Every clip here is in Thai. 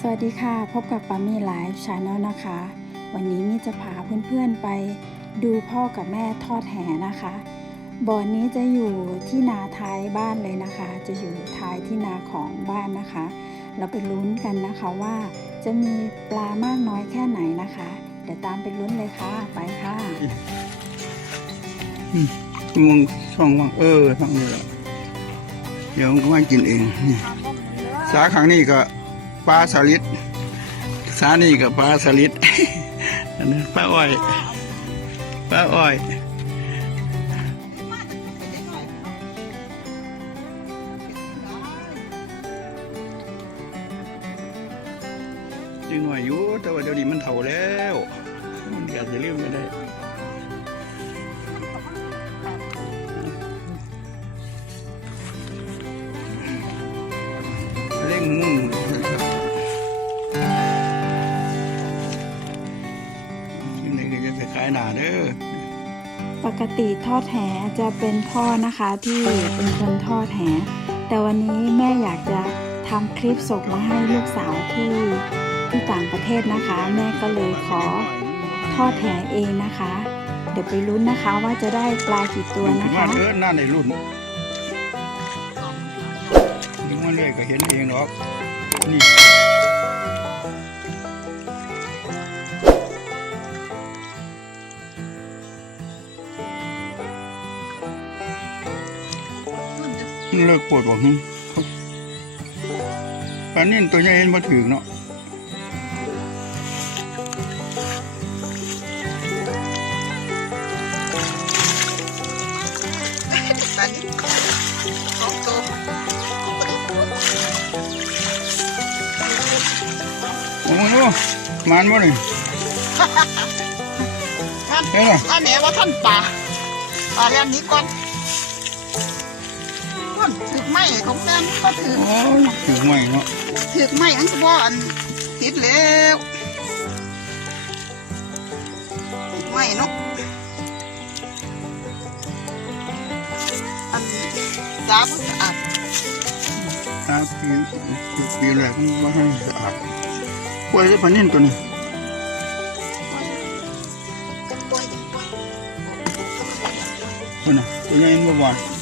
สวัสดีค่ะ พบกับปามี่ไลฟ์ชาแนลนะคะ วันนี้มี่จะพาเพื่อนๆไปดูพ่อกับแม่ทอดแหนะคะ บ่อนนี้จะอยู่ที่นาท้ายบ้านเลยนะคะ จะอยู่ท้ายที่นาของบ้านนะคะ เราไปลุ้นกันนะคะว่าจะมีปลามากน้อยแค่ไหนนะคะ เดี๋ยวตามไปลุ้นเลยค่ะ ไปค่ะมึงช่องว่างเออช่องนี้แหละเดี๋ยวมันก็มากินเองนี่สาขังนี่ก็ ปลาสลิดสานี่ก็ปลาสลิดอันนั้นปลาอ้อยปลาอ้อยยังหน่อยอยู่แต่ว่าเดี๋ยวนี้มันเฒ่าแล้ว มันก็จะเลื่อมไม่ได้เร่งมุ่ง หนาเด้อปกติทอดแหจะเป็นพ่อนะคะที่เป็นคนทอดแห แต่วันนี้แม่อยากจะทำคลิปส่งมาให้ลูกสาวที่ที่ต่างประเทศนะคะ แม่ก็เลยขอทอดแหเองนะคะ เดี๋ยวไปลุ้นนะคะว่าจะได้ปลากี่ตัวนะคะเออหน้าในรุ่นยิงมาเรื่อยก็เห็นเองหรอกนี่ มันเลิกปวดบ่หึปลานิ่นตัวใหญ่เห็นบ่ถึงเนาะอันนี้สองตัวโอ้โหมันบ่นี่ท่านเฮ้ยเหรออันนี้ว่าท่านป่าป่าเรียนนี้ก่อนท่า นถือไม้ของแม่ก็ถือโอ้ยถึงไหมเนาะถือไม้อันก็บ่อันติดแล้วถือไม้เนาะอันสาบสะอาดตาปีนปีนแรกมันบ่ให้สะอาดกล้วยได้ปลานิ่นตัวนี้ปล่อยปล่อยตัวน่ะตัวใหญ่บ่บ่อนคนมัน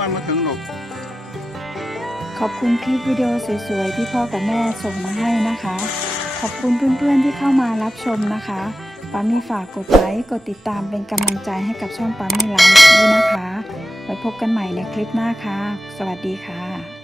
วันมาถึงหรอกขอบคุณคลิปวิดีโอสวยๆที่พ่อกับแม่ส่งมาให้นะคะ ขอบคุณเพื่อนๆที่เข้ามารับชมนะคะปามี่ฝากกดไลค์กดติดตามเป็นกำลังใจให้กับช่องปามี่ไลฟ์ด้วยนะคะ ไว้พบกันใหม่ในคลิปหน้าค่ะ สวัสดีค่ะ